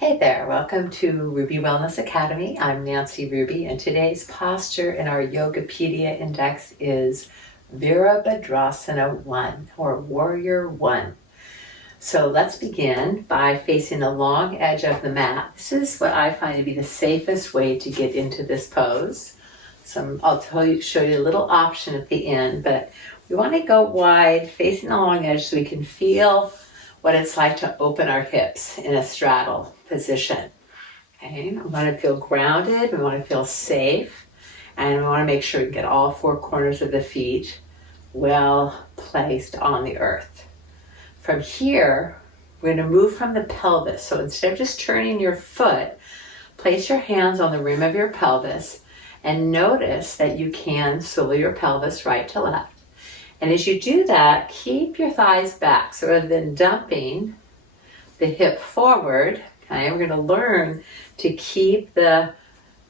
Hey there, welcome to Ruby Wellness Academy. I'm Nancy Ruby, and today's posture in our Yogapedia index is Virabhadrasana 1 or Warrior 1. So let's begin by facing the long edge of the mat. This is what I find to be the safest way to get into this pose. I'll show you a little option at the end, but we want to go wide, facing the long edge so we can feel what it's like to open our hips in a straddle position. Okay, we want to feel grounded, we want to feel safe, and we want to make sure we get all four corners of the feet well placed on the earth. From here, we're going to move from the pelvis. So instead of just turning your foot, place your hands on the rim of your pelvis and notice that you can swivel your pelvis right to left. And as you do that, keep your thighs back. So rather than dumping the hip forward, okay, we're going to learn to keep the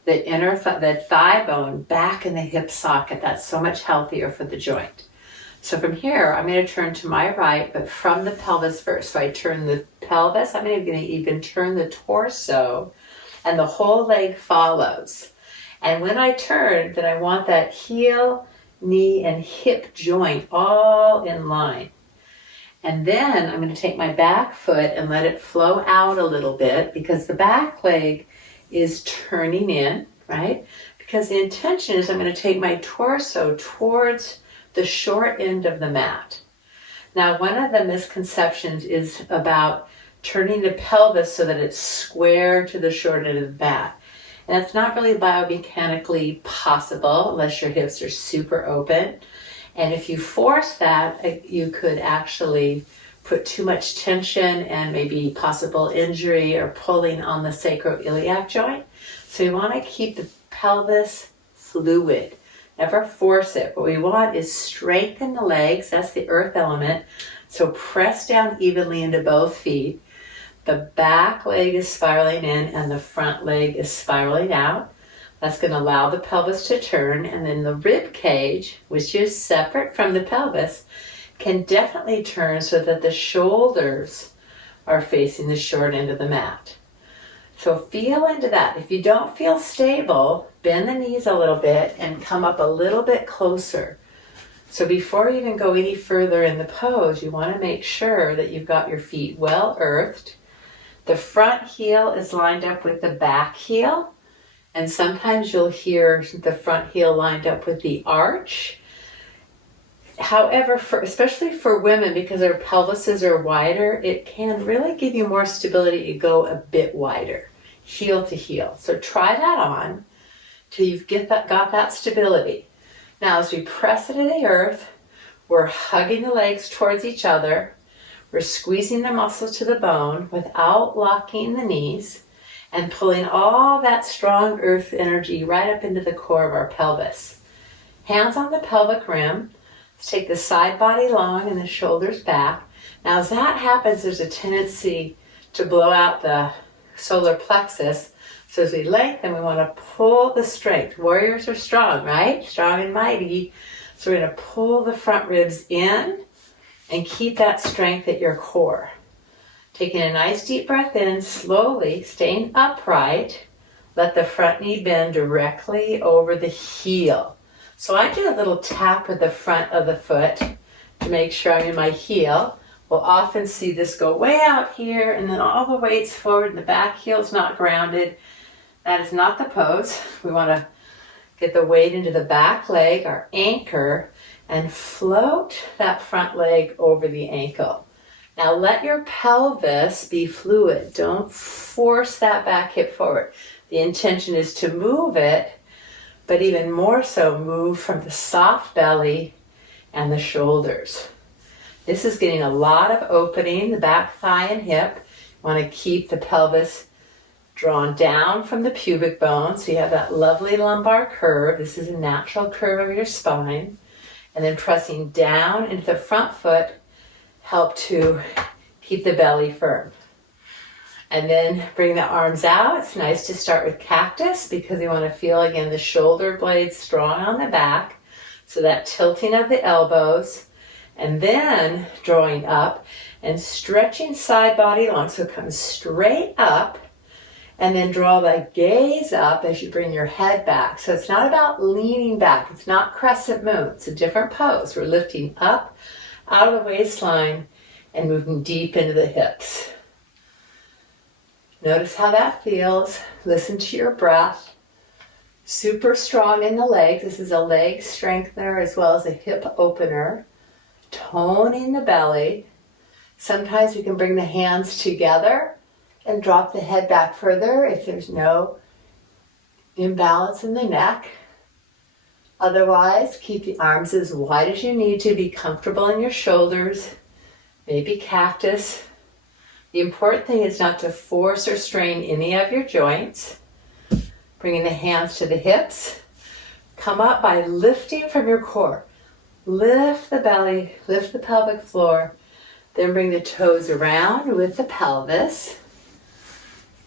thigh bone back in the hip socket. That's so much healthier for the joint. So from here, I'm going to turn to my right, but from the pelvis first. So I turn the pelvis, I'm going to even turn the torso, and the whole leg follows. And when I turn, then I want that heel, knee, and hip joint all in line. And then I'm going to take my back foot and let it flow out a little bit because the back leg is turning in, right? Because the intention is I'm going to take my torso towards the short end of the mat. Now, one of the misconceptions is about turning the pelvis so that it's square to the short end of the mat. And that's not really biomechanically possible unless your hips are super open. And if you force that, you could actually put too much tension and maybe possible injury or pulling on the sacroiliac joint. So you want to keep the pelvis fluid. Never force it. What we want is strengthen the legs. That's the earth element. So press down evenly into both feet. The back leg is spiraling in and the front leg is spiraling out. That's going to allow the pelvis to turn, and then the rib cage, which is separate from the pelvis, can definitely turn so that the shoulders are facing the short end of the mat. So feel into that. If you don't feel stable, bend the knees a little bit and come up a little bit closer. So before you even go any further in the pose, you want to make sure that you've got your feet well earthed. The front heel is lined up with the back heel. And sometimes you'll hear the front heel lined up with the arch. However, especially for women, because their pelvises are wider, it can really give you more stability to go a bit wider, heel to heel. So try that on till you've got that stability. Now, as we press it to the earth, we're hugging the legs towards each other. We're squeezing the muscles to the bone without locking the knees, and pulling all that strong earth energy right up into the core of our pelvis. Hands on the pelvic rim. Let's take the side body long and the shoulders back. Now as that happens, there's a tendency to blow out the solar plexus. So as we lengthen, we want to pull the strength. Warriors are strong, right? Strong and mighty. So we're going to pull the front ribs in and keep that strength at your core. Taking a nice deep breath in, slowly, staying upright. Let the front knee bend directly over the heel. So I do a little tap with the front of the foot to make sure I'm in my heel. We'll often see this go way out here and then all the weight's forward and the back heel's not grounded. That is not the pose. We want to get the weight into the back leg, our anchor, and float that front leg over the ankle. Now let your pelvis be fluid. Don't force that back hip forward. The intention is to move it, but even more so move from the soft belly and the shoulders. This is getting a lot of opening, the back thigh and hip. You want to keep the pelvis drawn down from the pubic bone so you have that lovely lumbar curve. This is a natural curve of your spine. And then pressing down into the front foot help to keep the belly firm. And then bring the arms out. It's nice to start with cactus because you want to feel, again, the shoulder blades strong on the back. So that tilting of the elbows. And then drawing up and stretching side body long. So come straight up And then draw the gaze up as you bring your head back. So it's not about leaning back. It's not crescent moon. It's a different pose. We're lifting up out of the waistline and moving deep into the hips. Notice how that feels. Listen to your breath. Super strong in the legs. This is a leg strengthener as well as a hip opener. Toning the belly. Sometimes we can bring the hands together and drop the head back further if there's no imbalance in the neck. Otherwise, keep the arms as wide as you need to be comfortable in your shoulders. Maybe cactus. The important thing is not to force or strain any of your joints. Bringing the hands to the hips. Come up by lifting from your core. Lift the belly, lift the pelvic floor. Then bring the toes around with the pelvis.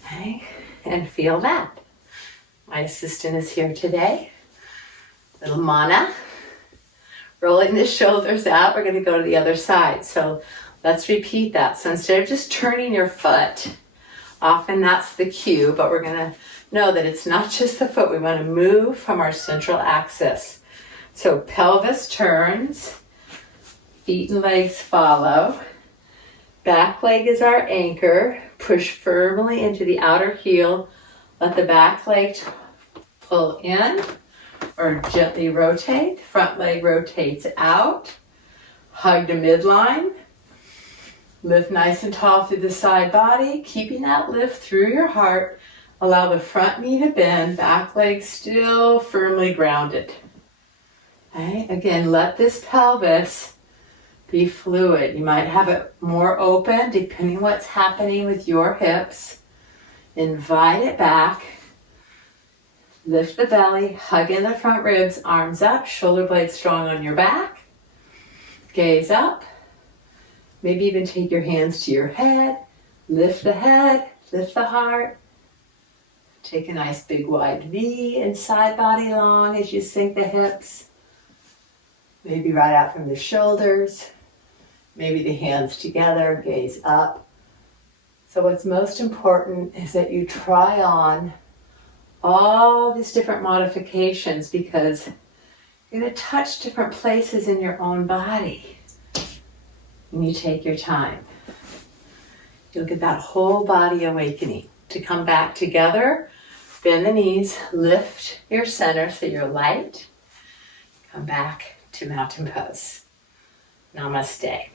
Okay, and feel that. My assistant is here today. Little Mana. Rolling the shoulders out, we're going to go to the other side. So let's repeat that. So instead of just turning your foot, often that's the cue, but we're going to know that it's not just the foot. We want to move from our central axis. So pelvis turns, feet and legs follow. Back leg is our anchor. Push firmly into the outer heel. Let the back leg pull in or gently rotate. Front leg rotates out. Hug to midline. Lift nice and tall through the side body. Keeping that lift through your heart. Allow the front knee to bend. Back leg still firmly grounded. Okay. Again, let this pelvis be fluid. You might have it more open depending what's happening with your hips. Invite it back. Lift the belly, hug in the front ribs, arms up, shoulder blades strong on your back. Gaze up. Maybe even take your hands to your head. Lift the head, lift the heart. Take a nice big wide V and side body long as you sink the hips. Maybe right out from the shoulders. Maybe the hands together, gaze up. So what's most important is that you try on all these different modifications because you're going to touch different places in your own body. And you take your time. You'll get that whole body awakening. To come back together, bend the knees, lift your center so you're light. Come back to mountain pose. Namaste.